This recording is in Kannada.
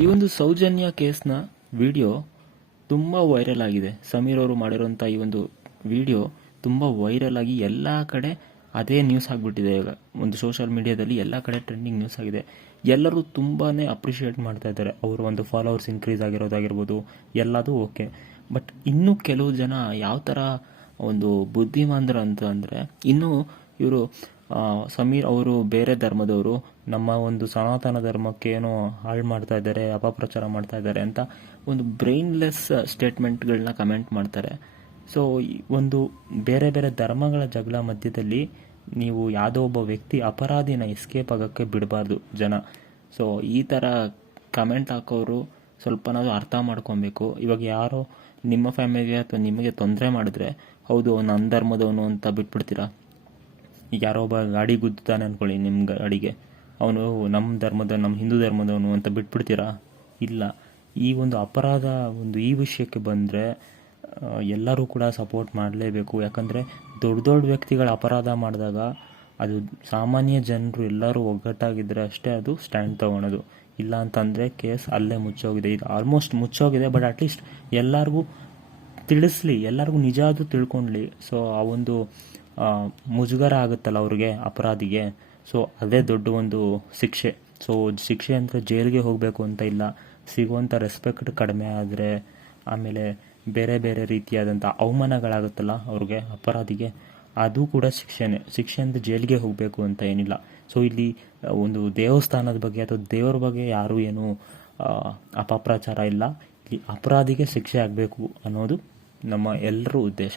ಈ ಒಂದು ಸೌಜನ್ಯ ಕೇಸ್ನ ವಿಡಿಯೋ ತುಂಬ ವೈರಲ್ ಆಗಿದೆ. ಸಮೀರ್ ಅವರು ಮಾಡಿರೋಂಥ ಈ ಒಂದು ವಿಡಿಯೋ ತುಂಬ ವೈರಲ್ ಆಗಿ ಎಲ್ಲ ಕಡೆ ಅದೇ ನ್ಯೂಸ್ ಆಗಿಬಿಟ್ಟಿದೆ. ಈಗ ಒಂದು ಸೋಷಿಯಲ್ ಮೀಡಿಯಾದಲ್ಲಿ ಎಲ್ಲ ಕಡೆ ಟ್ರೆಂಡಿಂಗ್ ನ್ಯೂಸ್ ಆಗಿದೆ. ಎಲ್ಲರೂ ತುಂಬಾ ಅಪ್ರಿಷಿಯೇಟ್ ಮಾಡ್ತಾ ಇದ್ದಾರೆ. ಅವರು ಒಂದು ಫಾಲೋವರ್ಸ್ ಇನ್ಕ್ರೀಸ್ ಆಗಿರೋದಾಗಿರ್ಬೋದು, ಎಲ್ಲದೂ ಓಕೆ. ಬಟ್ ಇನ್ನೂ ಕೆಲವು ಜನ ಯಾವ ಥರ ಒಂದು ಬುದ್ಧಿಮಾಂದ್ರ ಅಂತ ಅಂದರೆ, ಇನ್ನೂ ಇವರು ಸಮೀರ್ ಅವರು ಬೇರೆ ಧರ್ಮದವರು, ನಮ್ಮ ಒಂದು ಸನಾತನ ಧರ್ಮಕ್ಕೆ ಏನೋ ಹಾಳು ಮಾಡ್ತಾ ಇದ್ದಾರೆ, ಅಪಪ್ರಚಾರ ಮಾಡ್ತಾ ಇದ್ದಾರೆ ಅಂತ ಒಂದು ಬ್ರೈನ್ಲೆಸ್ ಸ್ಟೇಟ್ಮೆಂಟ್ಗಳನ್ನ ಕಮೆಂಟ್ ಮಾಡ್ತಾರೆ. ಸೊ ಒಂದು ಬೇರೆ ಬೇರೆ ಧರ್ಮಗಳ ಜಗಳ ಮಧ್ಯದಲ್ಲಿ ನೀವು ಯಾವುದೋ ಒಬ್ಬ ವ್ಯಕ್ತಿ ಅಪರಾಧಿನ ಎಸ್ಕೇಪ್ ಆಗೋಕ್ಕೆ ಬಿಡಬಾರ್ದು ಜನ. ಸೊ ಈ ಥರ ಕಮೆಂಟ್ ಹಾಕೋರು ಸ್ವಲ್ಪನಾದರೂ ಅರ್ಥ ಮಾಡ್ಕೊಬೇಕು. ಇವಾಗ ಯಾರೋ ನಿಮ್ಮ ಫ್ಯಾಮಿಲಿಗೆ ಅಥವಾ ನಿಮಗೆ ತೊಂದರೆ ಮಾಡಿದ್ರೆ, ಹೌದು ನನ್ನ ಧರ್ಮದವನು ಅಂತ ಬಿಟ್ಬಿಡ್ತೀರಾ? ಈಗ ಯಾರೋ ಒಬ್ಬ ಗಾಡಿ ಗುದ್ದುತ್ತಾನೆ ಅಂದ್ಕೊಳ್ಳಿ, ನಿಮ್ಮ ಗಾಡಿಗೆ, ಅವನು ನಮ್ಮ ಹಿಂದೂ ಧರ್ಮದವನು ಅಂತ ಬಿಟ್ಬಿಡ್ತೀರಾ? ಇಲ್ಲ. ಈ ಒಂದು ಅಪರಾಧ ಈ ವಿಷಯಕ್ಕೆ ಬಂದರೆ ಎಲ್ಲರೂ ಕೂಡ ಸಪೋರ್ಟ್ ಮಾಡಲೇಬೇಕು. ಯಾಕಂದರೆ ದೊಡ್ಡ ದೊಡ್ಡ ವ್ಯಕ್ತಿಗಳ ಅಪರಾಧ ಮಾಡಿದಾಗ ಅದು ಸಾಮಾನ್ಯ ಜನರು ಎಲ್ಲರೂ ಒಗ್ಗಟ್ಟಾಗಿದ್ದರೆ ಅಷ್ಟೇ ಅದು ಸ್ಟ್ಯಾಂಡ್ ತೊಗೊಳೋದು. ಇಲ್ಲ ಅಂತಂದರೆ ಕೇಸ್ ಅಲ್ಲೇ ಮುಚ್ಚೋಗಿದೆ. ಇದು ಆಲ್ಮೋಸ್ಟ್ ಮುಚ್ಚೋಗಿದೆ. ಬಟ್ ಅಟ್ಲೀಸ್ಟ್ ಎಲ್ಲರಿಗೂ ತಿಳಿಸ್ಲಿ, ಎಲ್ಲರಿಗೂ ನಿಜ ಅದು ತಿಳ್ಕೊಳ್ಳಿ. ಸೊ ಆ ಒಂದು ಮುಜುಗರ ಆಗುತ್ತಲ್ಲ ಅವ್ರಿಗೆ, ಅಪರಾಧಿಗೆ. ಸೊ ಅದೇ ದೊಡ್ಡ ಒಂದು ಶಿಕ್ಷೆ. ಸೊ ಶಿಕ್ಷೆ ಅಂದರೆ ಜೈಲಿಗೆ ಹೋಗಬೇಕು ಅಂತ ಇಲ್ಲ. ಸಿಗುವಂಥ ರೆಸ್ಪೆಕ್ಟ್ ಕಡಿಮೆ ಆದರೆ, ಆಮೇಲೆ ಬೇರೆ ಬೇರೆ ರೀತಿಯಾದಂಥ ಅವಮಾನಗಳಾಗುತ್ತಲ್ಲ ಅವ್ರಿಗೆ, ಅಪರಾಧಿಗೆ, ಅದು ಕೂಡ ಶಿಕ್ಷೆನೇ. ಶಿಕ್ಷೆ ಅಂದರೆ ಜೈಲಿಗೆ ಹೋಗಬೇಕು ಅಂತ ಏನಿಲ್ಲ. ಸೊ ಇಲ್ಲಿ ಒಂದು ದೇವಸ್ಥಾನದ ಬಗ್ಗೆ ಅಥವಾ ದೇವರ ಬಗ್ಗೆ ಯಾರೂ ಏನೂ ಅಪಪ್ರಚಾರ ಇಲ್ಲ. ಇಲ್ಲಿ ಅಪರಾಧಿಗೆ ಶಿಕ್ಷೆ ಆಗಬೇಕು ಅನ್ನೋದು ನಮ್ಮ ಎಲ್ಲರ ಉದ್ದೇಶ.